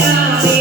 Yeah.